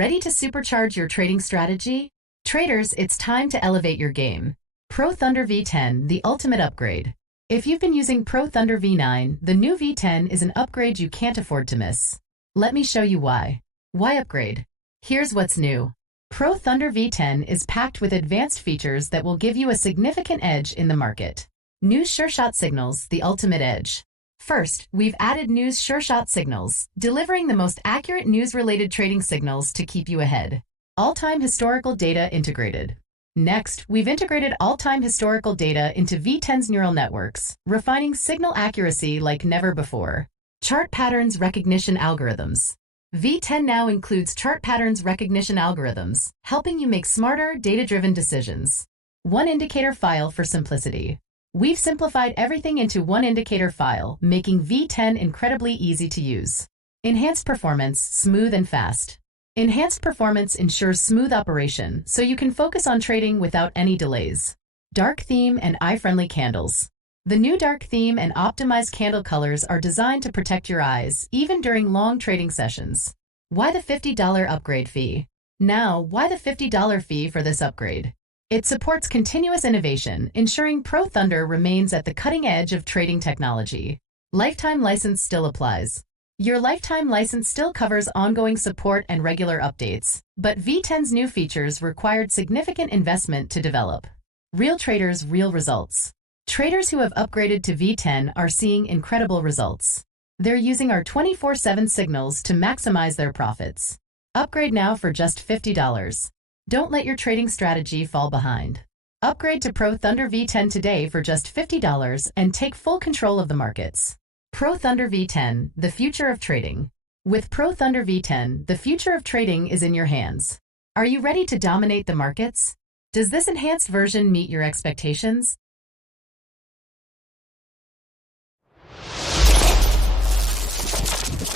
Ready to supercharge your trading strategy? Traders, it's time to elevate your game. Pro Thunder V10, the ultimate upgrade. If you've been using Pro Thunder V9, the new V10 is an upgrade you can't afford to miss. Let me show you why. Why upgrade? Here's what's new. Pro Thunder V10 is packed with advanced features that will give you a significant edge in the market. News SureShot signals, the ultimate edge. First, we've added News SureShot signals, delivering the most accurate news-related trading signals to keep you ahead. All-time historical data integrated. Next, we've integrated all-time historical data into V10's neural networks, refining signal accuracy like never before. Chart patterns recognition algorithms. V10 now includes chart patterns recognition algorithms, helping you make smarter, data-driven decisions. One indicator file for simplicity. We've simplified everything into one indicator file, making V10 incredibly easy to use. Enhanced performance, smooth and fast. Enhanced performance ensures smooth operation, so you can focus on trading without any delays. Dark theme and eye-friendly candles. The new dark theme and optimized candle colors are designed to protect your eyes, even during long trading sessions. Why the $50 upgrade fee? Now, why the $50 fee for this upgrade? It supports continuous innovation, ensuring Pro Thunder remains at the cutting edge of trading technology. Lifetime license still applies. Your lifetime license still covers ongoing support and regular updates, but V10's new features required significant investment to develop. Real traders, real results. Traders who have upgraded to V10 are seeing incredible results. They're using our 24/7 signals to maximize their profits. Upgrade now for just $50. Don't let your trading strategy fall behind. Upgrade to Pro Thunder V10 today for just $50 and take full control of the markets. Pro Thunder V10, the future of trading. With Pro Thunder V10, the future of trading is in your hands. Are you ready to dominate the markets? Does this enhanced version meet your expectations?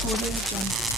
Audio Jungle.